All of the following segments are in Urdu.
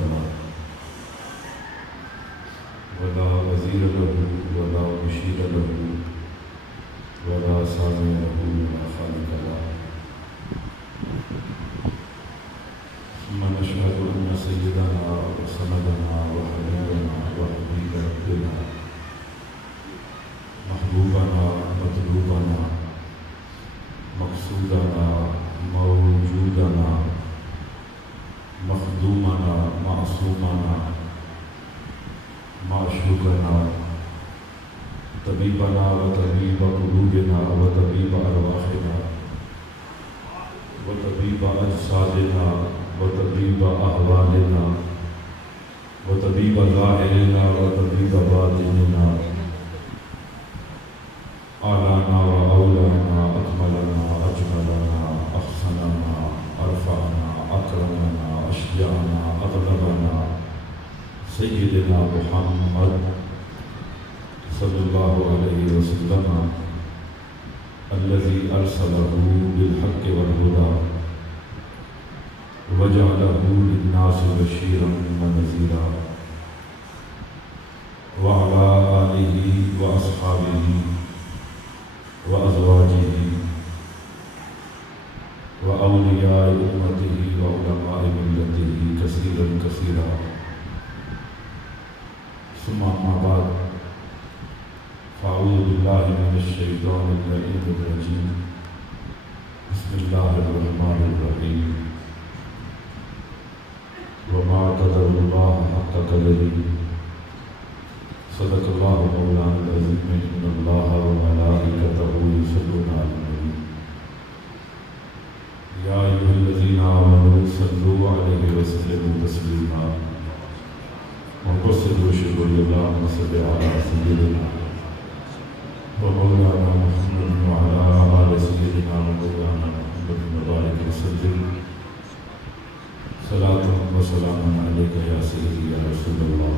لنا ولا وزیر له ولا مشیر له ولا سامع له ولا خالق له ثم نشهد أن سيدنا وسندنا وحبيبنا وحبيب ربنا محبوبنا مطلوبنا مقصودنا موجودنا مخدومنا معصومنا معشوقنا طبيبنا وطبيب قلوبنا وطبيب أرواحنا وطبيب أجسادنا وطبيب أحوالنا وطبيب ظاهرنا وطبيب باطننا أعلانا وأولانا أكملنا أجملنا أحسننا أرفعنا أكرمنا أشجعنا أغلبنا سيدنا محمد صلى الله عليه وسلم الذي أرسله بالحق والهدى وجعله للناس بشيرا ونذيرا وعلى آله وأصحابه وأزواجه وأولياء أمته وعلماء ملته كثيرا كثيرا ثم أما بعد فأعوذ بالله من الشيطان اللعين الرجيم بسم الله الرحمن الرحيم وما قدر الله حق قدره صدق الله مولانا العظيم إن الله وملائكته يصلون على النبي يا أيها الذين آمنوا صلوا عليه وسلموا تسليما وقصدوا شكر الله وصل على سيدنا ومولانا محمد وعلى آل سيدنا ومولانا محمد وبارك وسلم صلاة وسلام عليك يا سيدي يا رسول الله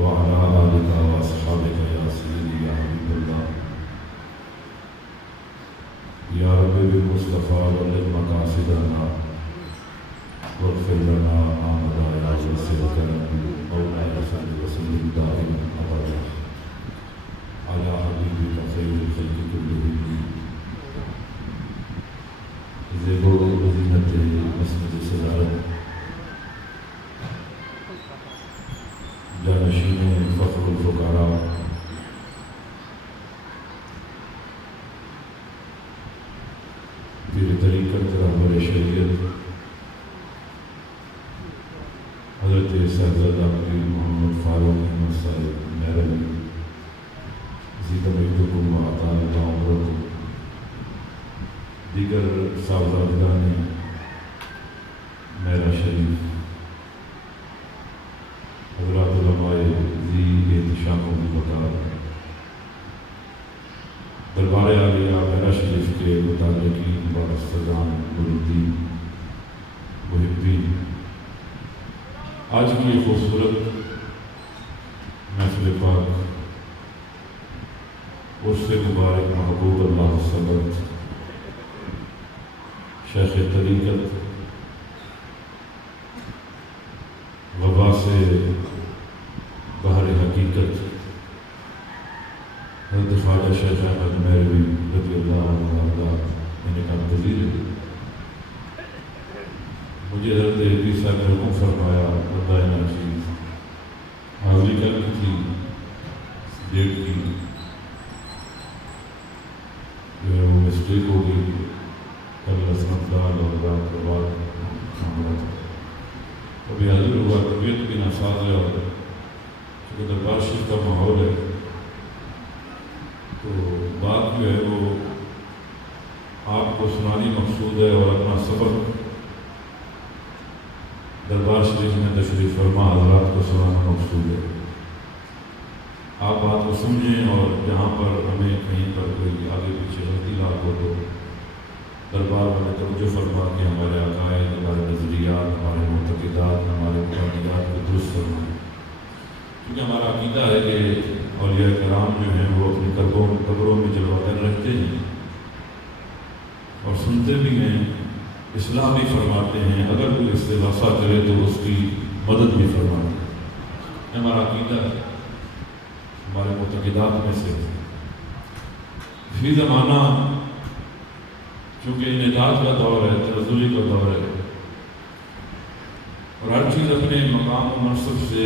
وعلى آلك وأصحابك يا سيدي يا حبيب الله يا رب بالمصطفى بلغ مقاصدنا واغفر لنا ما مضى يا واسع الكرم مولاي صل وسلم دائما أبدا على حبيبك خير الخلق كلهم زیبو وزینت مسجد صدارت جانشین فخر الفقراء پیر طریقت رہبر شریعت حضرت صاحبزادہ پیر محمد فاروق احمد صاحب میرمی زید مجدکم و عطا اللہ عمرکم دیگر صاحبزادگان میرا شریف حضرات علماء ذی احتشام و مقدار دربار عالیہ میرا شریف کے متعلقین وارثگان مریدین محبین، آج کی یہ خوبصورت محفل پاک اس سے مبارک محبوب اللہ صبر شیخ طریقت وبا سے بحر حقیقت حضرت خواجہ شیخ احمد میروی رضی اللہ عنہ انعام پذیر ہے۔ مجھے حضرت ادریس صاحب نے حکم فرمایا بندہ ناچیز حاضری کرنی تھی ڈیٹ کی، جو ہے وہ مسٹیک ہو گئی، کل عصمت دال اور رات کے بعد معاملہ تھا، ابھی حاضر ہوا، طبیعت بھی ناساز ہے اور چونکہ دربار شریف کا ماحول ہے تو بات جو ہے وہ آپ کو سنانی مقصود ہے اور اپنا سبق دربار شریف میں تشریف فرما حضرات کو سنانا مقصود ہے۔ آپ بات کو سمجھیں اور جہاں پر ہمیں کہیں پر کوئی آگے پیچھے غلطی لاگ ہو تو دربار میں توجہ فرما کے ہمارے عقائد، ہمارے نظریات، ہمارے معتقدات، ہمارے مقامات کو درست فرمائیں، کیونکہ ہمارا عقیدہ ہے کہ اولیاء کرام جو ہیں وہ اپنی قبروں میں جلوہ گر رکھتے ہیں اور سنتے بھی ہیں اصلاح بھی فرماتے ہیں، اگر کوئی استغاثہ کرے تو اس کی مدد بھی فرماتے ہیں۔ ہمارا عقیدہ ہے، ہمارے معتقدات میں سے فی زمانہ چونکہ انعداد کا دور ہے، تنزلی کا دور ہے، اور ہر چیز اپنے مقام و منصب سے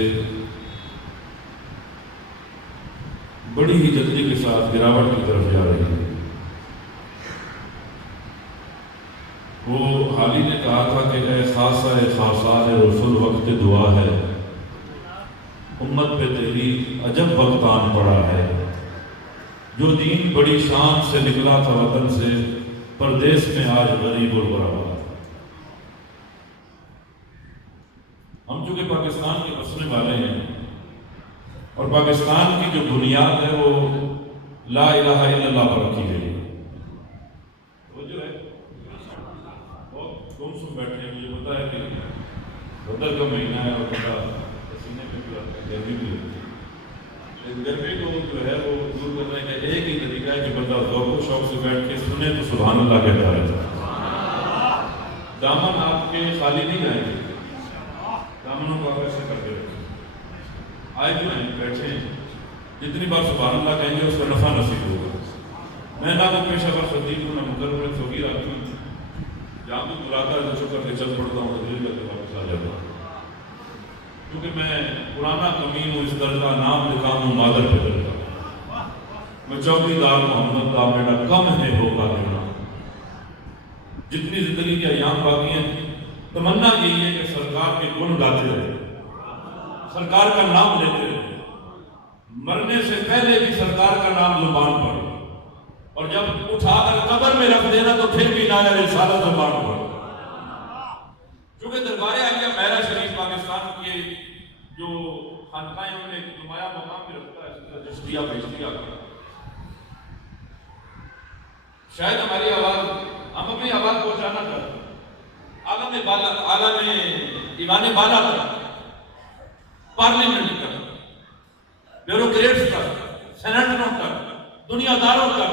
بڑی ہی جلدی کے ساتھ گراوٹ کی طرف جا رہی ہے۔ وہ حالی نے کہا تھا کہ اے خاصہ خاصار رسول وقت دعا ہے، امت پہ تیری عجب وقت آن پڑا ہے، جو دین بڑی شان سے نکلا تھا وطن سے، پردیس میں آج غریب اور غربا۔ ہم چونکہ پاکستان کے بسنے والے ہیں، اور پاکستان کی جو بنیاد ہے وہ لا الہ الا اللہ پر رکھی گئی ہے۔ وہ جو ہے بہت گم سم بیٹھے ہیں، مجھے پتا ہے کہ بدر کا مہینہ ہے اور بڑا پسینے پہ بھی آتا ہے، گرمی بھی ہوتی ہے، لیکن گرمی کو جو ہے وہ دور کرنے کا ایک ہی طریقہ ہے کہ بندہ ذوق و شوق سے بیٹھ کے سنے تو سبحان اللہ کہتا رہتا ہے۔ دامن آپ کے خالی نہیں جائیں گے، دامنوں کو آپ ایسے کر کے رکھیں، آئے جو ہیں بیٹھے ہیں، جتنی بار سبحان اللہ کہیں گے اس کا نفع نصیب ہوگا۔ میں نہ تو پیشہ ور خطیب ہوں، نہ مقرر فقیر آتی ہوں، جہاں بھی بلاتا ہے تو چپ کر کے چل پڑتا ہوں، تقریر کر کے واپس آ جاتا ہوں، کیونکہ میں پرانا کمین ہوں، اس در کا نام لکھا ہوں مادر پہ درگاہ، میں چوکیدار محمد کا بیٹا کم ہے ہوگا دینا۔ جتنی زندگی کے ایام باقی ہیں، تمنا یہی ہے کہ سرکار کے گن گاتے رہے، سرکار کا نام لیتے رہے، مرنے سے پہلے بھی سرکار کا نام زبان پر، اور جب اٹھا کر قبر میں رکھ دینا تو پھر بھی نعرہ رسالت زبان پر۔ چونکہ دربار عالیہ میرا شریف پاکستان کے جو خانقاہیں انہوں نے ایک نمایاں مقام بھی رکھتا ہے، چشتیہ بیشتیہ کا، شاید ہماری آواز، ہم اپنی آواز پہنچانا چاہتے ہیں عالم ایمان بالا تک، پارلیمنٹ تک، بیوروکریٹس تک، سینیٹروں تک، دنیا داروں تک،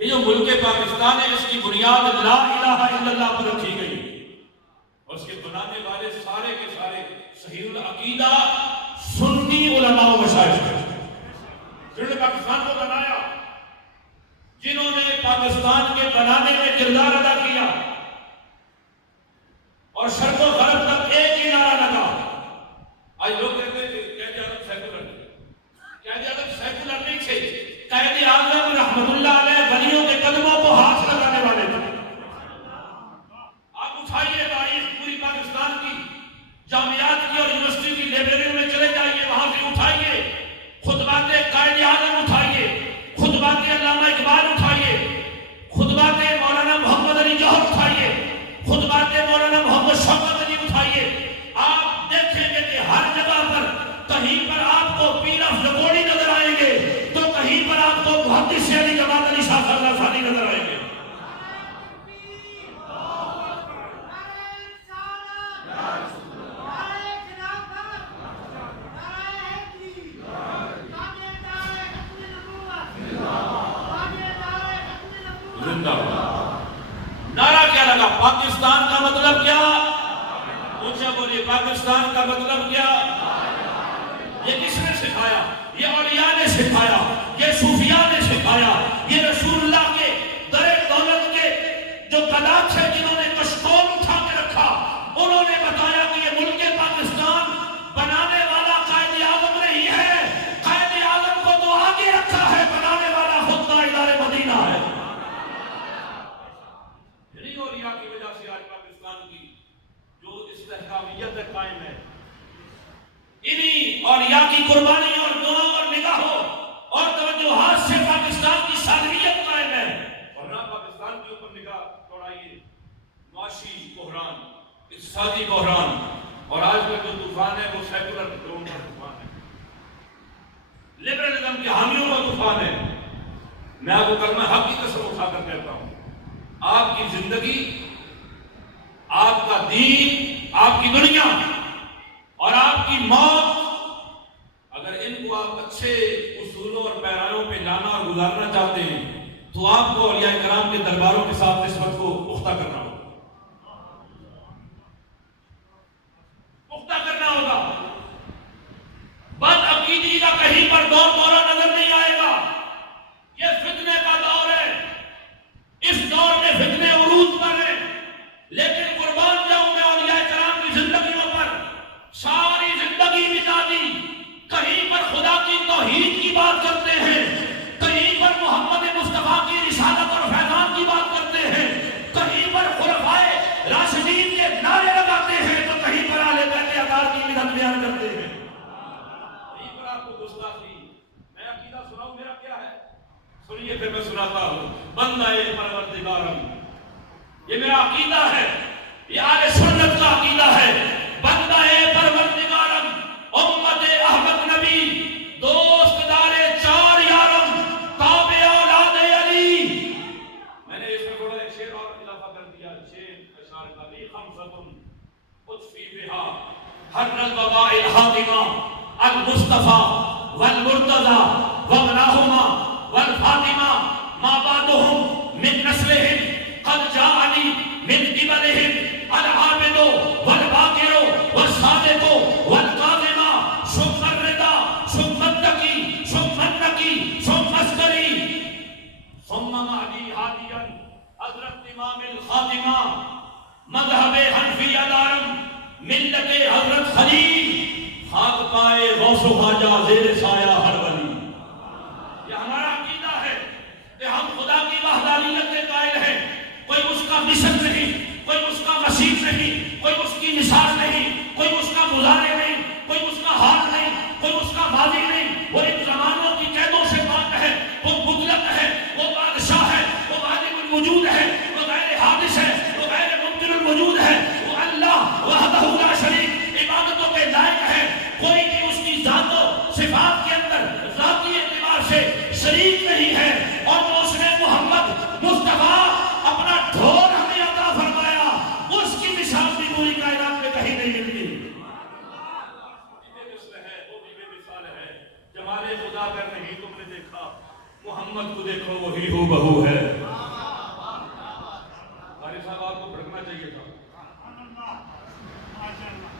یہ جو ملک پاکستان ہے اس کی بنیاد لا الہ الا اللہ پر رکھی گئی، اور اس کے بنانے والے سارے کے سارے صحیح العقیدہ سنی علماء و مشائخ جنہوں نے پاکستان کو بنایا، جنہوں نے پاکستان کے بنانے میں کردار ادا کیا، اور شرق و غرب تک ایک ہی نعرہ لگا۔ آج لوگ کہتے ہیں کہ قائد اعظم سیکولر، قائد اعظم سیکولر نہیں تھے، قائد اعظم رحمت اللہ علیہ ولیوں کے قدموں کو ہاتھ لگانے والے تھے۔ آپ اٹھائیے تاریخ پوری پاکستان کی جامعات کی اور یونیورسٹی کی لائبریریوں میں چلے جائیے، وہاں سے اٹھائیے خطبات قائد اعظم، اٹھائیے خطبات علامہ اقبال، اٹھائیے خطبات مولانا محمد علی جوہر، اٹھائیے خطبات مولانا محمد شوکت علی، اٹھائیے۔ آپ دیکھیں گے کہ ہر جگہ پر کہیں پر آپ کو پیر افضل کوڑی نظر آئیں گے تو کہیں پر آپ کو محدث علی جماعت علی شاہ اللہ ثانی نظر آئیں گے۔ نعرہ کیا لگا؟ پاکستان کا مطلب کیا؟ اونچا بولیے، پاکستان کا مطلب کیا؟ یہ کس نے سکھایا؟ یہ اولیاء نے سکھایا، یہ صوفیاء نے سکھایا، یہ رسول اللہ کے در دولت کے جو قدات تھے جنہوں نے کشکول اٹھا کے رکھا، انہوں نے بتایا کہ یہ ملک پاکستان بنانے والا قائد اعظم نہیں ہے، قائد اعظم کو تو آگے رکھا ہے، بنانے والا خود تاجدار مدینہ ہے۔ اولیاء کی وجہ سے آج پاکستان کی جو استحکامیت قائم ہے، انہی اولیاء کی قربانی اور دعا اور نگاہوں اور توجہات سے پاکستان کی سالمیت قائم ہے۔ ورنہ پاکستان کے اوپر نگاہ دوڑائیے، معاشی بحران، اقتصادی بحران، اور آج کا جو طوفان ہے وہ سیکولر ڈرون کا طوفان ہے، لبرلزم کے حامیوں کا طوفان ہے۔ میں آپ کو کلمہ حق کی قسم اٹھا کر کہتا ہوں، آپ کی زندگی، آپ کا دین، آپ کی دنیا اور آپ کی موت، اگر ان کو آپ اچھے اصولوں اور پیرایوں پہ لانا اور گزارنا چاہتے ہیں تو آپ کو اولیاء کرام کے درباروں کے ساتھ نسبت کو پختہ کرنا ہوگا۔ سناتا ہوں، بندہ پروردگارم، یہ میرا عقیدہ ہے، یہ اہل سنت کا عقیدہ ہے، بندہ پروردگارم، امت احمد نبی، دوست دار چار یارم، تابع اولاد علی۔ میں نے اس میں تھوڑا ایک شعر اور اضافہ کر دیا، شعر اشعار کا، لی خمسۃ اطفی بہا حر الوباء الحاطمہ، المصطفیٰ والمرتضی وابناہما والفاطمہ، ما بعدهم من نسلهم قد جاءنی من قبلهم العابد والباقر والصادق والقادم ثم الرضا ثم التقی ثم النقی ثم السری ثم مہدی ہادیا حضرت امام الخاتمہ، مذہب حنفیہ دارم، ملت حضرت خلیل، خاک پائے غوث و خواجہ زیر سایہ ہر ولی۔ یہ ہمارا عقیدہ ہے کہ ہم خدا کی وحدانیت کے قائل ہیں، کوئی اس کا مثل نہیں، کوئی اس کا مثیل نہیں، کوئی اس کی مثال نہیں، کوئی اس کا مظاہرے نہیں، کوئی اس کا حال نہیں، کوئی اس کا ماضی نہیں، وہ ان زمانوں کی قیدوں سے پاک ہے، وہ مطلق ہے، وہ بادشاہ ہے، وہ واجب الوجود ہے، وہ غیر حادث ہے، وہ غیر ممکن الوجود ہے، وہ اللہ وحدہ لا شریک عبادتوں کے لائق ہے، کوئی بھی اس کی ذات و صفات کے اندر ذاتی اعتبار سے شریک نہیں ہے، اور جو اس نے محمد مصطفیٰ اپنا ڈھول ہمیں عطا فرمایا، اس کی مثال بھی پوری کائنات میں کہیں نہیں ملتی۔ جمال خدا اگر نہیں تم نے دیکھا، محمد کو دیکھو وہی ہو بہو ہے۔ قاری صاحب آپ کو بھڑکنا چاہیے تھا۔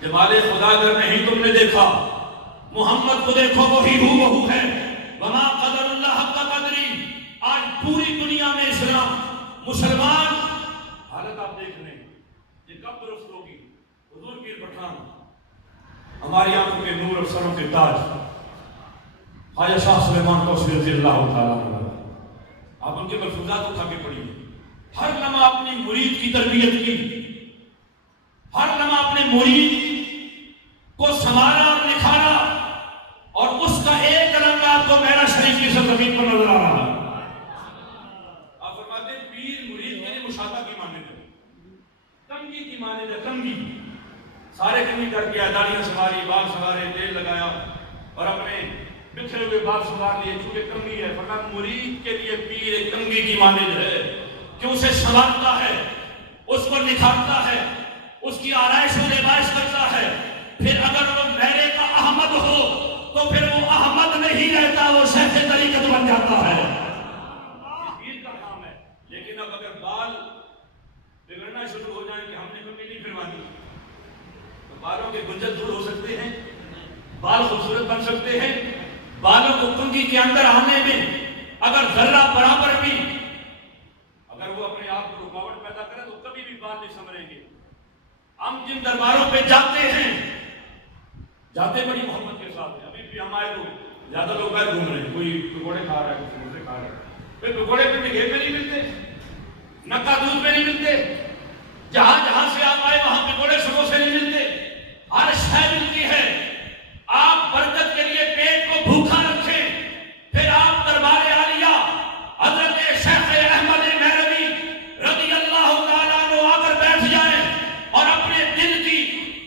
جمال خدا اگر نہیں تم نے دیکھا، محمد کو دیکھو وہی ہو بہو ہے۔ وما قدر اللہ حق قدری، آج پوری دنیا میں اسلام، مسلمان، حالت آپ دیکھ لیں، یہ کب درست ہوگی؟ حضور پیر پٹھان، ہماری آنکھوں کے نور اور سروں کے تاج، خواجہ شاہ سلیمان توسیع رضی اللہ تعالیٰ عنہ، آپ ان کے ملفوظات اٹھا کے پڑھیے۔ ہر لمحہ اپنی مرید کی تربیت کی، ہر لمحہ اپنے مرید کو سنوارا اور نکھارا، اور اس کا ایک رنگ آپ کو میرا شریف کی سرزمین پر نظر آ رہا ہے۔ آپ فرماتے ہیں پیر مرید کے لیے مشاہدہ کی مانند ہے، تنگی کی مانند ہے، تنگی، سارے کمی کر کے داڑیاں سنواری، بال سنوارے، تیل لگایا اور اپنے بکھرے ہوئے بال سنوار لیے، چونکہ کنگھی ہے۔ فرمایا مرید کے لیے پیر ایک کنگھی کی مانند ہے کہ اسے سنوارتا ہے، اس کو نکھارتا ہے، اس کی آرائش و لبائش کرتا ہے۔ پھر اگر وہ میرے کا احمد ہو تو پھر وہ احمد نہیں رہتا، وہ شیخ طریقت بن جاتا ہے۔ پیر کا کام ہے۔ لیکن اب اگر بال بگڑنا شروع ہو جائیں کہ ہم نے کنگھی نہیں پھروانی، تو بالوں کے گنجل دور ہو سکتے ہیں، بال خوبصورت بن سکتے ہیں۔ بالوں کو کنگھی کے اندر آنے میں اگر ذرہ برابر بھی اگر وہ اپنے آپ کو رکاوٹ پیدا کرے تو کبھی بھی بال نہیں سنوریں گے۔ ہم جن درباروں پہ جاتے ہیں، جاتے بڑی محمد کے ساتھ ہیں۔ ابھی بھی ہم آئے تو زیادہ لوگ باہر گھوم رہے ہیں، کوئی پکوڑے کھا رہا ہے، کوئی سموسے کھا رہا ہے۔ پھر پکوڑے پہ نگے پہ نہیں ملتے، نکا دودھ پہ نہیں ملتے، جہاں جہاں سے آپ آئے وہاں پکوڑے سموسے نہیں ملتے، ہر شے ملتی ہے۔ آپ برکت کے لیے پیٹ کو بھوکا رکھیں، پھر آپ دربار عالیہ حضرت شیخ احمد مہروی رضی اللہ تعالیٰ عنہ آ کر بیٹھ جائیں اور اپنے دل کی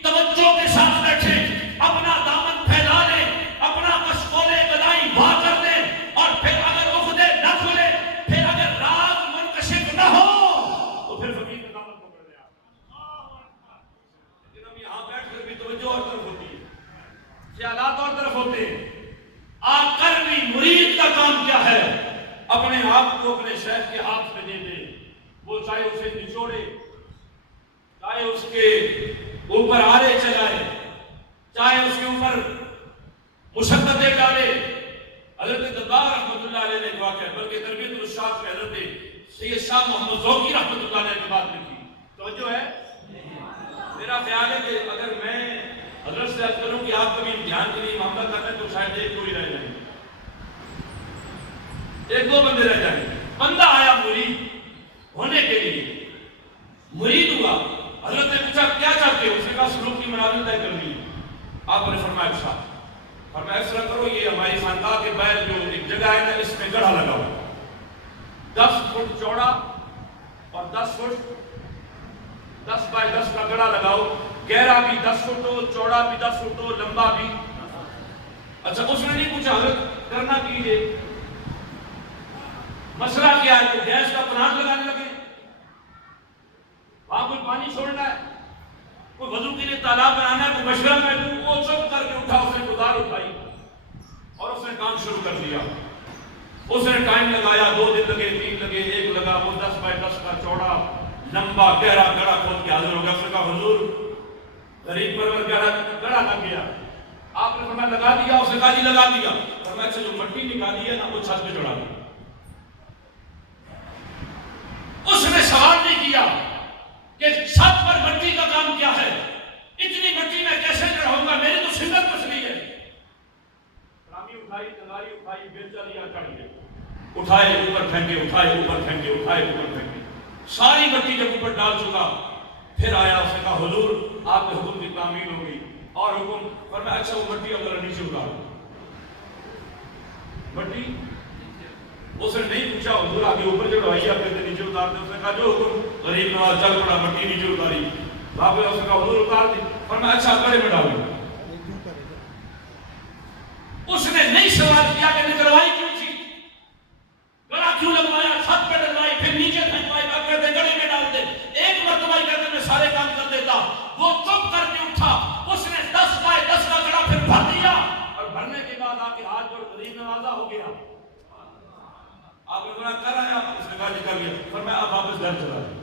توجہ کے ساتھ بیٹھیں، اپنا دامن پھیلا لیں، اپنا کشکولے گدائی وا کر دیں، اور پھر اگر عقدے نہ کھلے، پھر اگر راز منکشف نہ ہو تو پھر فقیر کا دامن پکڑ لیں آپ۔ لیکن ہم یہاں بیٹھ کر بھی توجہ اور طرف ہوتی ہے، خیالات اور طرف ہوتے ہیں۔ آ کر بھی مرید کا کام کیا ہے؟ اپنے آپ کو اپنے شیخ کے ہاتھ میں دے دے، وہ چاہے اسے نچوڑے، چاہے اس کے اوپر آرے چلائے، چاہے اس کے اوپر مشقتیں ڈالے۔ حضرت دباغ رحمۃ اللہ علیہ نے دعا کیا، بلکہ تربیت الشاق میں حضرت سید شاہ محمد ذوقی رحمۃ اللہ علیہ کی بات لکھی۔ توجہ ہے؟ میرا خیال ہے کہ اگر میں حضرت سے عرض کروں کہ آپ کبھی امتحان کے لیے معاملہ کر رہے ہیں تو شاید ایک کوئی رہ جائیں، ایک دو بندے رہ جائیں۔ بندہ آیا مرید ہونے کے لیے، مرید ہوا، حضرت نے پوچھا کیا چاہتے ہو؟ اس نے کہا سلوک کی منازل طے کرنی ہے۔ آپ نے فرمایا اچھا، فرمایا اس طرح کرو، یہ ہماری خانقاہ کے باہر جو ایک جگہ ہے نا، اس میں گڑھا لگاؤ، 10 فٹ چوڑا اور 10 فٹ 10 بائی 10 کا گڑا لگاؤ، گہرا بھی 10 فٹ ہو، چوڑا بھی 10 فٹ ہو، لمبا بھی۔ اچھا اس نے نہیں پوچھا حضرت کرنا کیجیے، مسئلہ کیا ہے؟ کہ گیس کا پلانٹ لگانے لگے، وہاں کوئی پانی چھوڑنا ہے، کوئی وضو کے لیے تالاب بنانا ہے، کوئی مشورہ میں دوں، وہ چپ کر کے اٹھا، اس نے کدال اٹھائی اور اس نے کام شروع کر دیا۔ اس نے ٹائم لگایا، 2 دن لگے، 3 لگے، 1 لگا، وہ 10 بائی 10 کا چوڑا لمبا گہرا گڑا کھود کے حاضر ہو گیا۔ اس نے کہا حضور غریب پرور گڑا لگ گیا، آپ نے فرمایا لگا دیا؟ اس نے کہا جی لگا دیا۔ فرمایا اچھا جو مٹی نکالی ہے نا وہ چھت پہ چڑھا دی۔ اس نے سوال نہیں کیا کہ چھت پر مٹی کا کام کیا ہے، اتنی مٹی میں کیسے چڑھاؤں گا، میری تو سنت مسئلہ ہے۔ رامی اٹھائی، تنگاری اٹھائی، بیلچا لیا، چڑھ گئے، اٹھائے اوپر پھینکے، اٹھائے اوپر پھینکے، اٹھائے اوپر پھینکے، ساری مٹی جب اوپر ڈال چکا، پھر آیا، اس نے کہا حضور آپ کے حکم کی تعمیل ہو گئی، اور حکم فرمایا اچھا وہ مٹی اگر نیچے اتار مٹی۔ اس نے نہیں پوچھا حضور آگے اوپر چڑھوائی آپ کہتے نیچے اتار دیں، اس نے کہا جو حکم، غریب نواز چل پڑا، مٹی نیچے اتاری، واپس اس نے کہا حضور اتار دی، فرمایا اچھا گڑے میں ڈالو۔ اس نے نہیں سوال کیا کہ نکلوائی کیوں تھی، گڑا کیوں لگوایا، چھت پہ ڈلوائی، پھر نیچے پھینکوائی، آپ کہتے گڑے میں ڈال دے، ایک مرتبہ کہتے میں سارے کام کر دیتا۔ وہ چپ کر کے اٹھا، اس نے 10 بائی 10 کا گڑا پھر بھر دیا، اور بھرنے کے بعد آ کے ہاتھ جوڑ غریب نوازا ہو گیا۔ آپ نے کہا کر آیا؟ اس نے کہا جی کر گیا۔ فرمایا آپ واپس گھر چلا جائے۔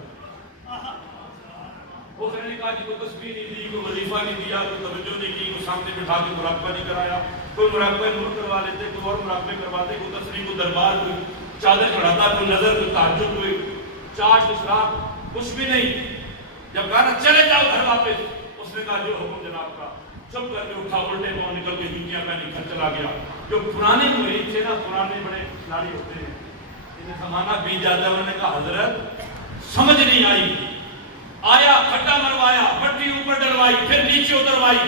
وہ کہنے نے کہا جی کوئی تسبیح نہیں دی، کوئی وظیفہ نہیں دیا، کوئی توجہ نہیں کی، کوئی سامنے بٹھا کے مراقبہ نہیں کرایا، کوئی مراقبہ نور کروا لیتے، کوئی اور مراقبے کرواتے، کوئی تصریح، کوئی دربار، کوئی چادر چڑھاتا، کوئی نظر، کوئی تہجد، کوئی چاٹ اشراق، کچھ بھی نہیں۔ جب کہا نا چلے جاؤ گھر واپس، اس نے کہا جو حکم جناب کا، چپ کر کے اٹھا، الٹے پاؤں نکل کے جوتیاں پہنی گھر چلا گیا۔ جو پرانے مرید تھے نا، پرانے بڑے کھلاڑی ہوتے ہیں، انہیں زمانہ بیت جاتا ہے، انہوں نے کہا حضرت سمجھ نہیں آئی، آیا کھڈا مروایا، مٹی اوپر ڈلوائی، پھر نیچے اتروائی،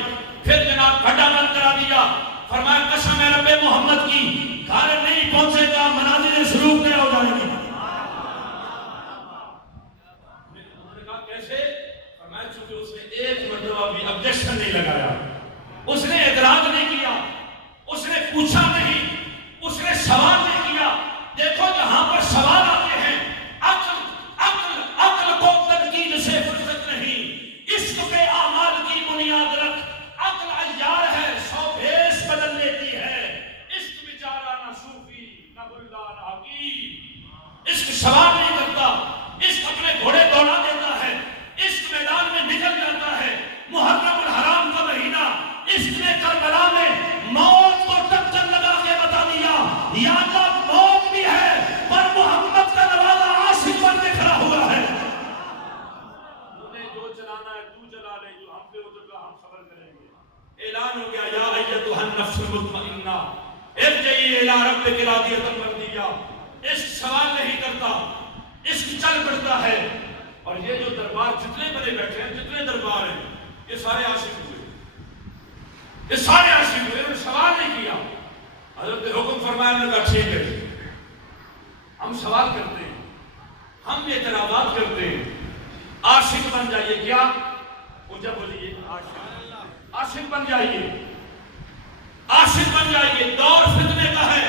پھر جناب کھڈا بند کرا دیا۔ فرمایا قسم ہے رب محمد کی، گھر نہیں پہنچے گا، منازل سلوک نہ ہو جائے گی۔ انہوں نے کہا کیسے؟ فرمایا چونکہ اس نے ایک مرتبہ بھی objection نہیں لگایا، اس نے اعتراض نہیں کیا، اس نے پوچھا نہیں، اس نے سوال نہیں کیا۔ دیکھو جہاں پر سوال آتے ہیں، عقل کو تنقید سے فرصت نہیں، عشق کے اعمال کی بنیاد رکھ، عقل عیار ہے، 100 بھیس بدل لیتی ہے، عشق بیچارہ نہ صوفی نہ ملا نہ حکیم، عشق سوال نہیں کرتا، عشق اپنے گھوڑے دوڑا دیتا ہے، عشق میدان میں نکل جاتا ہے۔ محرم الحرام کا مہینہ، عشق نے کربلا میں موت کو ٹکر لگا کے بتا دیا، یا اللہ موت بھی ہے پر محمد کا نوازا عاشق بن کے کھڑا ہوا ہے۔ جو چلانا ہے تو چلا لے، جو ہم پہ اترا ہم صبر کریں گے۔ اعلان ہو گیا یا ایتھا النفس المطمئنہ ارجعی الی ربک راضیۃ مرضیہ۔ عشق سوال نہیں کرتا، عشق چل پڑتا ہے۔ اور یہ جو دربار جتنے بڑے بیٹھے ہیں، جتنے دربار ہیں، یہ سارے عاشق ہوئے، یہ سارے عاشق ہوئے، انہوں نے سوال نہیں کیا۔ حضرت نے حکم فرمایا، انہوں نے کہا ٹھیک ہے، ہم سوال کرتے ہیں، ہم اعتراضات کرتے ہیں، عاشق بن جائیے۔ کیا؟ مجھے بولیے عاشق بن جائیے، عاشق بن جائیے۔ دور فتنے کا ہے،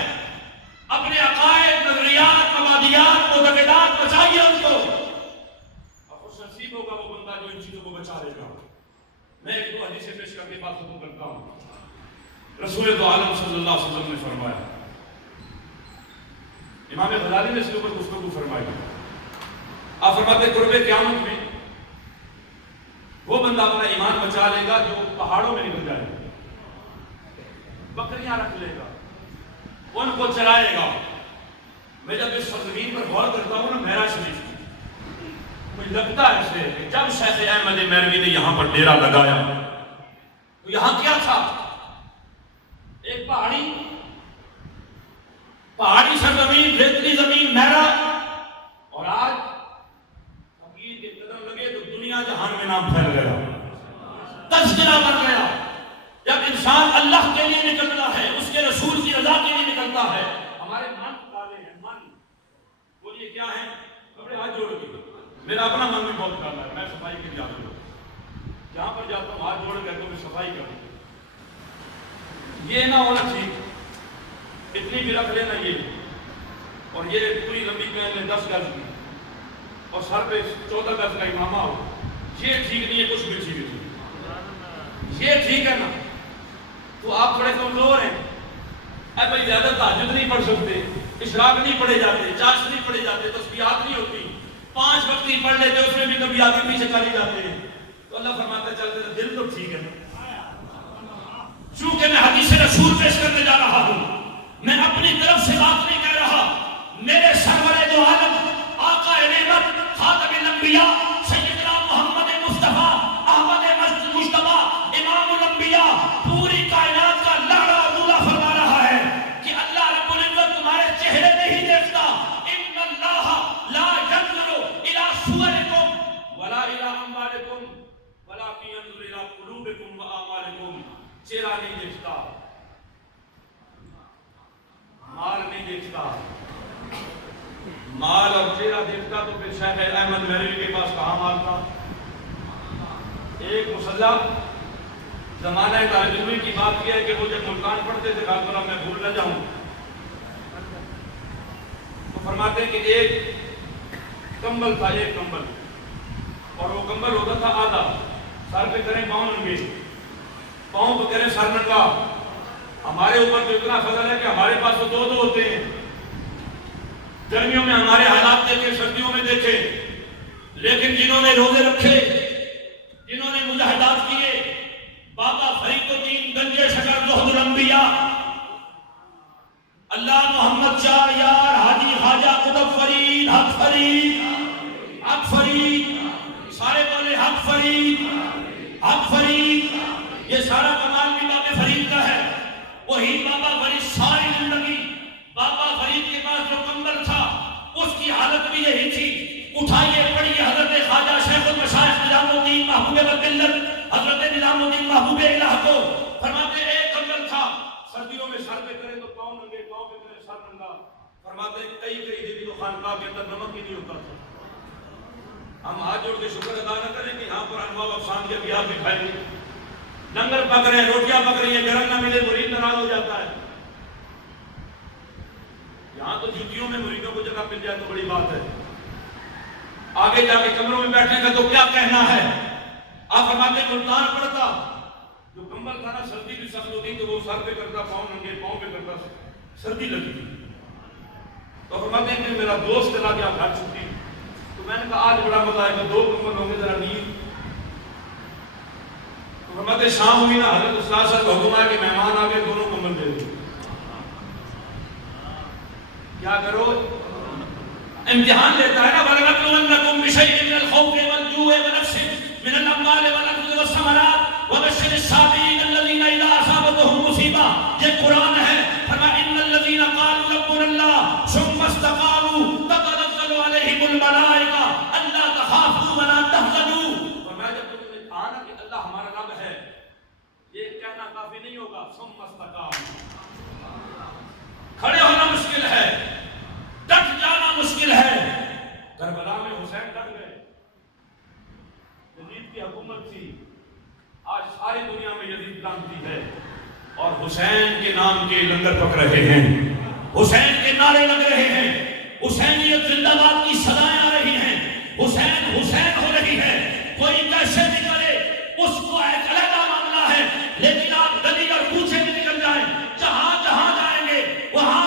اپنے عقائد، نظریات، مبادیات، معتقدات بچائیے ان کو، اور خوش نصیب ہوگا وہ بندہ جو ان چیزوں کو بچا لے گا۔ میں ایک دو حدیثیں پیش کر کے بات ختم کرتا ہوں۔ رسول دو عالم صلی اللہ علیہ وسلم نے فرمایا، امام غزالی نے اس کے اوپر گفتگو فرمائی، آپ فرماتے ہیں قرب قیامت میں وہ بندہ اپنا ایمان بچا لے گا جو پہاڑوں میں نکل جائے گا، بکریاں رکھ لے گا، ان کو چرائے گا۔ میں جب اس سرزمین پر غور کرتا ہوں نا، میرا شریف مجھے لگتا ہے اسے کہ جب شیخ احمد میروی نے یہاں پر ڈیرا لگایا تو یہاں کیا تھا؟ ایک پہاڑی سرزمین، ریتلی زمین، میرا، اور آج فقیر کے قدم لگے تو دنیا جہان میں نام پھیل گیا، تذکرہ بن گیا۔ جب انسان اللہ کے لیے نکلتا ہے، اس کے رسول کی رضا کے لیے نکلتا ہے، ہمارے من کالے ہیں، من بولیے کیا ہیں؟ کپڑے ہاتھ جوڑ کے. میرا اپنا من بھی بہت کرتا ہے, میں صفائی کے لیے آتا ہوں, جہاں پر جاتا ہوں ہاتھ جوڑ کر تو میں صفائی کرتا ہوں. یہ نہ ہونا ٹھیک, اتنی بھی رکھ لینا یہ, اور یہ پوری لمبی پہن لیں 10 گز کی اور سر پہ 14 گز کا امامہ ہو, یہ ٹھیک نہیں ہے, کچھ بھی ٹھیک ہے. یہ ٹھیک ہے نا, تو آپ تھوڑے کمزور ہیں. اے بھائی زیادہ تہجد نہیں پڑھ سکتے, اشراق نہیں پڑھے جاتے, چاشت نہیں پڑھے جاتے, تسبیحات نہیں ہوتی, 5 وقت نہیں پڑھ لیتے, اس میں بھی کبھی آگے پیچھے چلے جاتے ہیں, تو اللہ فرماتا ہے چلتے دل تو ٹھیک ہے نا. چونکہ میں حدیث رسول پیش کرنے جا رہا ہوں, میں اپنی طرف سے بات نہیں کہہ رہا, میرے سرور دو عالم آقا نعمت خاتم الانبیاء سیدنا محمد مصطفیٰ احمد مجتبی امام الانبیاء پوری کائنات کا لاڑا عبداللہ فرما رہا ہے کہ اللہ رب العزت تمہارے چہرے نہیں دیکھتا. ان اللہ لا ينظر الى صورکم ولا الى اموالکم ولکن ينظر الى قلوبکم واعمالکم. چہرہ نہیں دیکھتا, مال نہیں دیکھتا, مال اور چہرہ دیکھتا تو پھر شیخ احمد مہروی کے پاس کہاں مال تھا. ایک مسلح زمانہ طالب علم کی بات کی ہے کہ وہ جب ملتان پڑھتے تھے, خاص طور میں بھول نہ جاؤں, تو فرماتے ہیں کہ ایک کمبل تھا, ایک کمبل, اور وہ کمبل ہوتا تھا آدھا, سر پہ کریں پاؤں ننگے, پاؤں پہ کریں سر ننگا. ہمارے اوپر تو اتنا فضل ہے کہ ہمارے پاس تو 2 ہوتے ہیں. گرمیوں میں ہمارے حالات دیکھے, سردیوں میں دیکھے, لیکن جنہوں نے روزے رکھے, جنہوں نے مجاہدات کیے, بابا فرید الدین گنجے شکر زہد الانبیاء, اللہ محمد شاہ یار حاجی خواجہ قطب فرید, حق فرید, حق فرید, سارے بولے حق فرید, حق فرید. یہ سارا کمال بھی بابا فرید کا ہے. وہی بابا فرید ساری زندگی, بابا فرید کے پاس جو کمبل تھا اس کی حالت بھی یہی تھی. اٹھائیے پڑھیے حضرت خواجہ شیخ المشائخ نظام الدین محبوب ملت حضرت نظام الدین محبوب الہ کو فرماتے ایک کمبل تھا, سردیوں میں سر پہ کرے تو پاؤں ننگے, پاؤں پہ کرے سر ننگا. فرماتے کئی دن تو خانقاہ کے اندر نمک ہی نہیں ہوتا تھا. ہم ہاتھ جوڑ کے شکر ادا نہ کریں کہ یہاں پر انواع افسان کے ابیات بھی کھائیں گے, لنگر پک رہے ہیں, روٹیاں پک رہی ہیں, گرم نہ ملے مرید ناراض ہو جاتا ہے. یہاں تو جوتیوں میں مریدوں کو جگہ مل جائے تو بڑی بات ہے, آگے جا کے کمروں میں بیٹھنے کا تو کیا کہنا ہے. آپ فرماتے ملتان پڑتا, جو کمبل تھا نا سردی بھی سخت ہوتی تو وہ سر پہ کرتا, پاؤں ننگے, پاؤں پہ کرتا, سردی لگتی. تو فرماتے ہیں کہ میرا دوست چلا گیا گھر چھٹی, تو میں نے کہا آج بڑا مزہ آئے گا, 2 کمبل ہوں گے, ذرا نیند. تو فرماتے شام ہوئی نا, حضرت استاد صاحب کا حکم آیا کہ مہمان آ گئے, دونوں کمبل دے دو. کیا کرو, امتحان لیتا ہے نا. وَلَنَبْلُوَنَّكُمْ بِشَيْءٍ مِّنَ الْخَوْفِ وَالْجُوعِ وَنَقْصٍ مِّنَ الْأَمْوَالِ وَالْأَنفُسِ وَالثَّمَرَاتِ وَبَشِّرِ الصَّابِرِينَ الَّذِينَ إِذَا أَصَابَتْهُم مُّصِيبَةٌ. یہ قرآن ہے. فرمایا إِنَّ الَّذِينَ قَالُوا رَبُّنَا اللَّهُ ثُمَّ اسْتَقَامُوا تَتَنَزَّلُ عَلَيْهِمُ الْمَلَائِكَةُ أَلَّا تَخَافُوا وَلَا تَحْزَنُوا. فرمایا جب تم نے کہا نا کہ اللہ ہمارا رب ہے, یہ کہنا کافی نہیں ہوگا. ثُمَّ اسْتَقَامُوا, کھڑے ہونا مشکل ہے, ڈٹ جانا مشکل ہے. کربلا میں حسین ڈٹ گئے, یزید کی حکومت تھی, آج ساری دنیا میں یزید لانتی ہے, اور حسین کے نام کے لنگر پک رہے ہیں, حسین کے نعرے لگ رہے ہیں, حسینیت زندہ باد کی صدائیں آ رہی ہیں, حسین حسین ہو رہی ہے. کوئی کیسے بھی کرے اس کو ایک علیحدہ معاملہ ہے, لیکن آپ گلی اور کوچے میں نکل جائیں, جہاں جہاں جائیں گے وہاں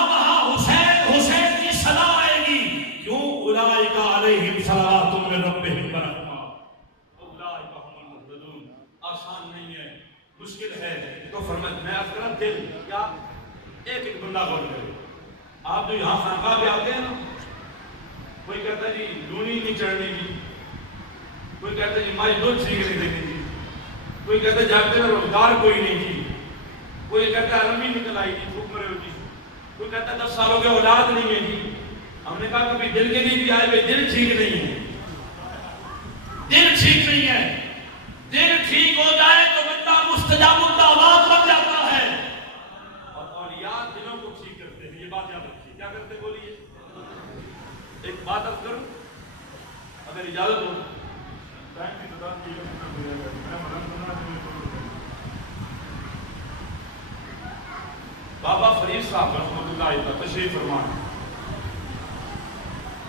حسین حسین کی صدا آئے گی. کیوں؟ اولئک علیہم صلوات من ربہم ورحمہ اولئک هم المهتدون. آسان نہیں ہے, مشکل ہے. تو فرمایا میں آپ کا دل کیا ایک بندہ غور کرے. آپ جو یہاں خانقاہ پہ آتے ہیں نا, کوئی کہتا ہے جی لونی نہیں چڑھنی جی, کوئی کہتا ہے جی مائی دودھ سیکھ نہیں دینی جی, کوئی کہتا ہے جاگتے روزگار کوئی نہیں جی, کوئی کہتا ہے رمی نکل آئی جی, بھوک مرے ہو جی, کوئی کہتا ہے 10 سالوں کے اولاد نہیں ہے جی. ہم نے کہا کبھی دل کے نہیں بھی آئے ہوئے, دل ٹھیک نہیں ہے, دل ٹھیک نہیں ہے. دل ٹھیک ہو جائے تو بندہ مستجاب الدعوات بن جاتا ہے, اور اولیاء دلوں کو ٹھیک کرتے ہیں. یہ بات یاد رکھیے. کیا کرتے بولیے, ایک بات اجازت ہو بابا فرید صاحب رحمۃ اللہ علیہ تشریف فرما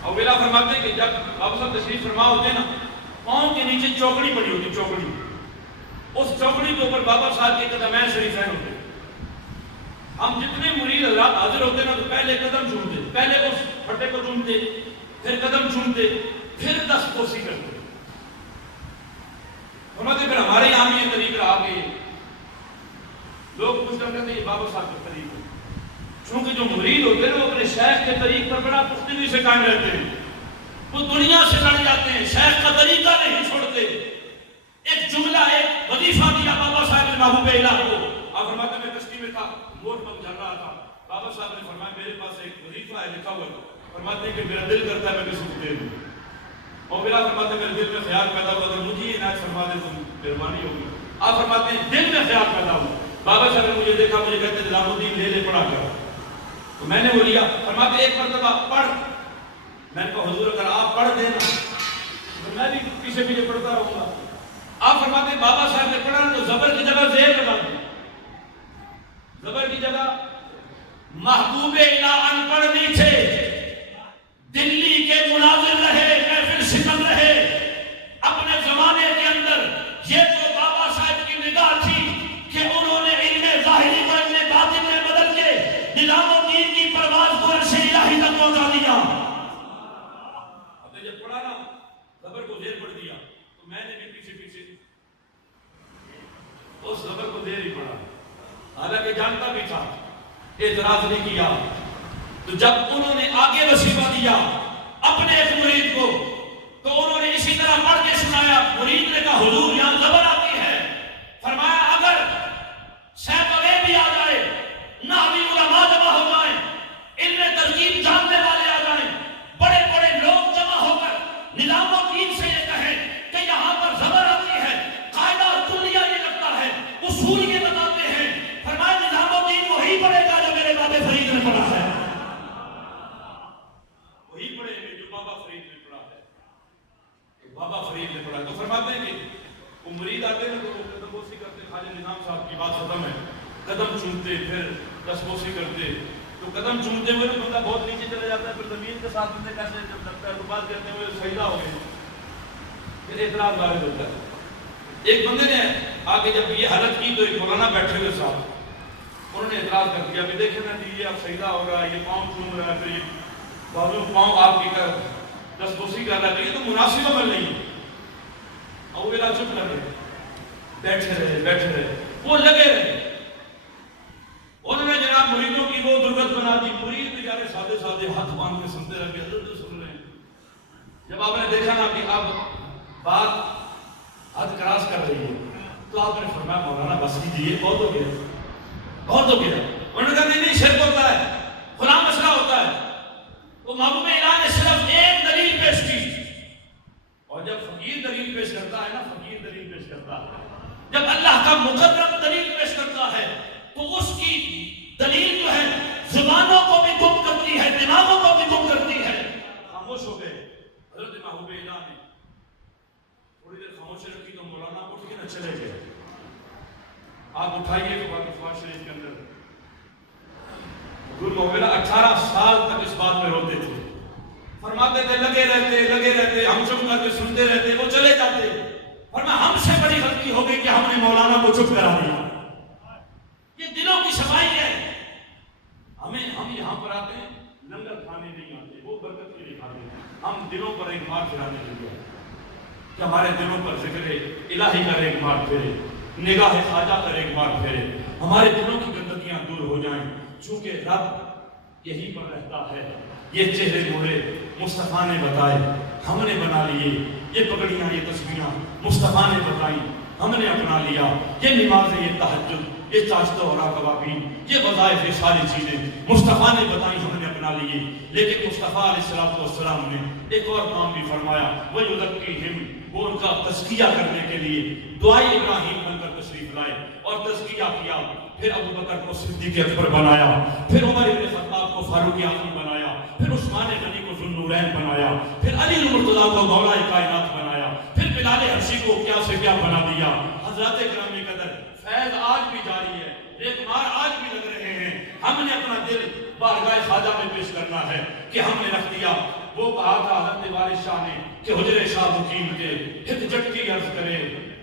اور ویلا فرماتے ہیں کہ جب بابا صاحب تشریف فرما ہوتے ہیں نا، پاؤں کے نیچے چوکڑی پڑی ہوتی، چوکڑی، اس چوکڑی کے اوپر بابا صاحب کے قدمین شریفین ہوتے ہیں۔ ہم جتنے مرید حضرات حاضر ہوتے ہیں نا تو پہلے قدم چومتے، پہلے اس پھٹے کو چومتے، پھر قدم چومتے، پھر دستبوسی کرتے۔ فرماتے پھر ہمارے یہاں بھی یہ طریقہ آ گئی، لوگ کچھ کہتے ہیں یہ بابا صاحب کا طریقہ، چونکہ جو مرید ہوتے ہیں وہ اپنے شیخ کے طریق پر بڑا پختگی سے قائم رہتے ہیں، وہ دنیا سے لڑ جاتے ہیں، شیخ کا طریقہ نہیں چھوڑتے۔ ایک جملہ، ایک وظیفہ دیا بابا صاحب نے محبوب الہ کو، آپ فرماتے میں کشتی میں تھا، موٹ میں چل رہا تھا، بابا صاحب نے فرمایا میرے پاس ایک وظیفہ ہے لکھا ہوا، فرماتے ہیں کہ میرا دل کرتا ہے میں کسی کو دے دوں، اور میرا فرماتے ہیں میرے دل میں خیال پیدا ہوا اگر مجھے یہ عنایت فرما دے تو مہربانی ہوگی۔ آپ فرماتے ہیں دل میں خیال پیدا ہوا، بابا صاحب نے مجھے دیکھا، مجھے کہتے نظام الدین لے پڑھا کر، تو میں نے وہ لیا۔ فرماتے ایک مرتبہ پڑھ، میں نے کہا حضور اگر آپ پڑھ دینا تو میں بھی پیچھے پیچھے پڑھتا رہوں گا۔ آپ فرماتے ہیں بابا صاحب نے پڑھا تو زبر کی جگہ زیر لگا دی، زبر کی جگہ محبوب الہ ان پڑھ نہیں تھے، دلی کے مناظر رہے، محفل ستم رہے، اپنے زمانے کے اندر یہ تو بابا صاحب کی نگاہ تھی کہ انہوں نے علم ظاہری کو علم باطن میں بدل کے نظام الدین کی پرواز کو عرش الہی تک پہنچا دیا۔ اب نے جب پڑھا نا زبر کو زیر پڑھ دیا تو میں نے بھی پیچھے پیچھے اس زبر کو زیر ہی پڑھا، حالانکہ جانتا بھی تھا، اعتراض نہیں کیا۔ تو جب انہوں نے آگے وظیفہ دیا اپنے ایک مرید کو تو انہوں نے اسی طرح پڑھ کے سنایا۔ مرید نے کہا حضور یہاں زبر آتی ہے، فرمایا اگر سیکوے بھی آ جائے، نحوی علماء جمع ہو جائیں، علم ترکیب جاننے والے آ جائیں، بڑے بڑے لوگ جمع ہو کر نظام الدین سے یہ کہیں کہ یہاں پر زبر آتی ہے، قاعدہ اور کلیہ یہ لگتا ہے، اصول یہ بتاتے ہیں، فرمایا نظام الدین وہی پڑھے گا جو میرے بابے فرید نے پڑھا ہے، وہی پڑھے گا جو بابا فرید نے پڑھا ہے، بابا فرید نے پڑھا۔ تو فرماتے ہیں کہ وہ مرید آتے ہیں تو وہ قدم بوسی کرتے، خواجہ نظام صاحب کی بات ختم ہے، قدم چومتے پھر دستبوسی کرتے، تو قدم چومتے ہوئے بندہ بہت نیچے چلا جاتا ہے، پھر زمین کے ساتھ بندے کیسے جب لگتا ہے تو بات کرتے ہوئے سجدہ ہو گئے، پھر اعتراض وارد ہوتا ہے۔ ایک بندے نے آگے جب یہ حالت کی تو ایک مولانا بیٹھے ہوئے صاحب، انہوں نے اعتراض کر دیا کہ دیکھیں نا یہ اب سجدہ ہو رہا ہے، یہ پاؤں چوم رہا ہے، پھر یہ بازو پاؤں آپ کی دستبوسی کر رہا ہے، یہ تو مناسب عمل نہیں ہے۔ اور وہ چپ کر رہے، بیٹھے رہے، وہ لگے رہے، انہوں نے جناب مریدوں کی وہ درگت بنا دی، مرید بیچارے سادے سادے ہاتھ باندھ کے سنتے رہے، حضرت سن رہے ہیں۔ جب آپ نے دیکھا نا کہ اب بات حد کراس کر رہی ہے تو آپ نے فرمایا مولانا بس کیجیے، بہت ہو گیا، بہت ہو گیا۔ انہوں نے کہا نہیں شرک ہوتا ہے، خدا مسئلہ ہوتا ہے۔ تو محبوب الہ نے صرف ایک دلیل پیش کی، اور جب فقیر دلیل پیش کرتا ہے نا، فقیر دلیل پیش کرتا ہے، جب اللہ کا مقرب دلیل پیش کرتا ہے تو اس کی دلیل جو ہے زبانوں کو بھی گم کرتی ہے، دماغوں کو بھی گم کرتی ہے۔ خاموش ہو گئے، حضرت محبوب الہ نے تھوڑی دیر خاموشی رکھی تو مولانا اٹھ کے نہ چلے گئے۔ آپ اٹھائیے تو باقی فواد شریف کے اندر حضور محبوب الہ 18 سال تک اس بات میں روتے تھے، فرماتے تھے لگے رہتے، ہم چپ کر کے سنتے رہتے، وہ چلے جاتے، فرمایا ہم سے بڑی غلطی ہو گئی کہ ہم نے مولانا کو چپ کرا دیا۔ یہ دلوں کی صفائی ہے، ہم یہاں پر آتے ہیں لنگر کھانے نہیں آتے، وہ برکت کے لیے کھاتے ہیں، ہم دلوں پر ایک مار پھرانے کے لیے کہ ہمارے دلوں پر ذکر الہی کا ایک مار پھیرے، نگاہ خواجہ کا ایک مار پھیرے، ہمارے دلوں کی گندگیاں دور ہو جائیں، چونکہ رب یہیں پر رہتا ہے۔ یہ چہرے مہرے مصطفیٰ نے بتائے، ہم نے بنا لیے، یہ پگڑیاں یہ تصویراں مصطفیٰ نے بتائیں، ہم نے اپنا لیا، یہ نماز یہ تہجد، یہ چاشتہ اور راکبابین، یہ وظائف، یہ ساری چیزیں مصطفیٰ نے بتائیں، ہم نے اپنا لیے۔ لیکن مصطفیٰ علیہ السلام نے ایک اور کام بھی فرمایا، وَيُذَكِّيهِمْ، وہ ان کا تزکیہ کرنے کے لیے دعائے ابراہیم بن کر تشریف لائے اور تزکیہ کیا۔ پھر ابو بکر کو صدیق اکبر بنایا، پھر عمر ابن خطاب کو فاروق اعظم بنایا، پھر عثمان غنی کو ذوالنورین بنایا، پھر علی المرتضیٰ کو مولا کائنات بنایا، پھر بلال حبشی کو کیا سے کیا بنا دیا۔ حضرات کرام قدر، فیض آج بھی جاری ہے، ریتمار آج بھی لگ رہے ہیں۔ ہم نے اپنا دل بارگاہ خواجہ میں پیش کرنا ہے کہ ہم نے رکھ دیا۔ وہ کہا تھا حضرت وارث شاہ نے کہ حجرے شاہ مقیم کے ہت جٹی عرض کرے،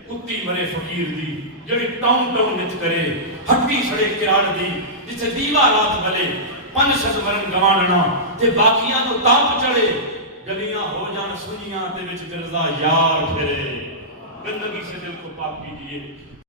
کتی مرے فقیر دی جڑی ٹاؤن ٹاؤن نت کرے، ہٹی سڑے کراڑ دی جسے دیوا رات بلے، پن ست مرن گواننا تے باقیاں تو تاپ چڑے، گلیاں ہو جان سنیاں تے وچ گرزا یار پھرے۔ گندگی سے دل کو پاک کیجئے۔